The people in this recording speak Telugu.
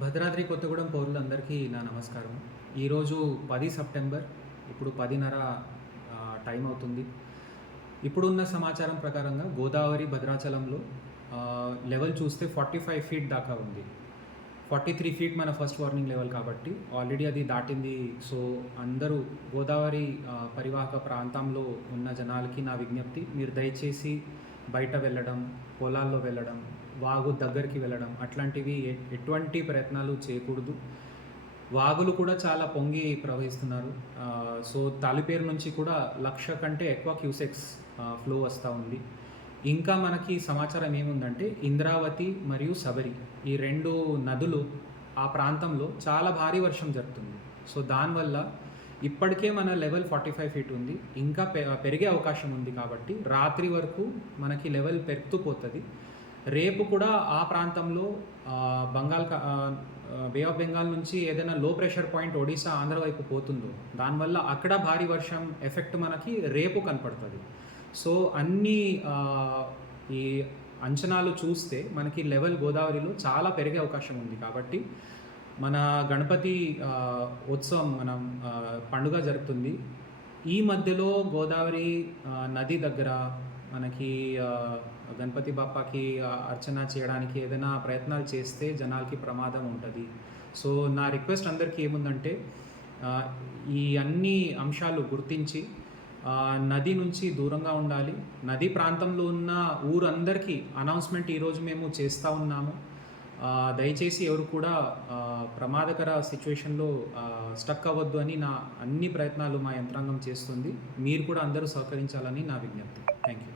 భద్రాద్రి కొత్తగూడెం పౌరులందరికీ నా నమస్కారం. ఈరోజు 10 సెప్టెంబర్. ఇప్పుడు 10:30 టైం అవుతుంది. ఇప్పుడున్న సమాచారం ప్రకారంగా గోదావరి భద్రాచలంలో లెవెల్ చూస్తే 45 ఫీట్ దాకా ఉంది. 43 ఫీట్ మన ఫస్ట్ వార్నింగ్ లెవెల్ కాబట్టి ఆల్రెడీ అది దాటింది. సో అందరూ గోదావరి పరివాహక ప్రాంతంలో ఉన్న జనాలకి నా విజ్ఞప్తి, మీరు దయచేసి బయట వెళ్ళడం, పొలాల్లో వెళ్ళడం, వాగు దగ్గరికి వెళ్ళడం అట్లాంటివి ఎటువంటి ప్రయత్నాలు చేయకూడదు. వాగులు కూడా చాలా పొంగి ప్రవహిస్తున్నారు. సో తాలిపేరు నుంచి కూడా 1,00,000 కంటే ఎక్కువ క్యూసెక్స్ ఫ్లో వస్తూ ఉంది. ఇంకా మనకి సమాచారం ఏముందంటే ఇంద్రావతి మరియు శబరి ఈ 2 నదులు ఆ ప్రాంతంలో చాలా భారీ వర్షం జరుగుతుంది. సో దానివల్ల ఇప్పటికే మన లెవెల్ 45 ఫీట్ ఉంది. ఇంకా పెరిగే అవకాశం ఉంది కాబట్టి రాత్రి వరకు మనకి లెవెల్ పెరుగుతూ పోతుంది. రేపు కూడా ఆ ప్రాంతంలో బే ఆఫ్ బెంగాల్ నుంచి ఏదైనా లో ప్రెషర్ పాయింట్ ఒడిశా ఆంధ్ర వైపు పోతుందో దానివల్ల అక్కడ భారీ వర్షం ఎఫెక్ట్ మనకి రేపు కనపడుతుంది. సో అన్ని ఈ అంచనాలు చూస్తే మనకి లెవెల్ గోదావరిలో చాలా పెరిగే అవకాశం ఉంది. కాబట్టి మన గణపతి ఉత్సవం మనం పండుగ జరుగుతుంది. ఈ మధ్యలో గోదావరి నది దగ్గర మనకి గణపతి బాప్పాకి అర్చన చేయడానికి ఏదైనా ప్రయత్నాలు చేస్తే జనాలకి ప్రమాదం ఉంటుంది. సో నా రిక్వెస్ట్ అందరికీ ఏముందంటే ఈ అన్ని అంశాలు గుర్తించి నది నుంచి దూరంగా ఉండాలి. నది ప్రాంతంలో ఉన్న ఊరందరికీ అనౌన్స్మెంట్ ఈరోజు మేము చేస్తూ ఉన్నాము. దయచేసి ఎవరు కూడా ప్రమాదకర సిచ్యువేషన్లో స్టక్ అవ్వద్దు అని నా అన్ని ప్రయత్నాలు మా యంత్రాంగం చేస్తుంది. మీరు కూడా అందరూ సహకరించాలని నా విజ్ఞప్తి. Thank you.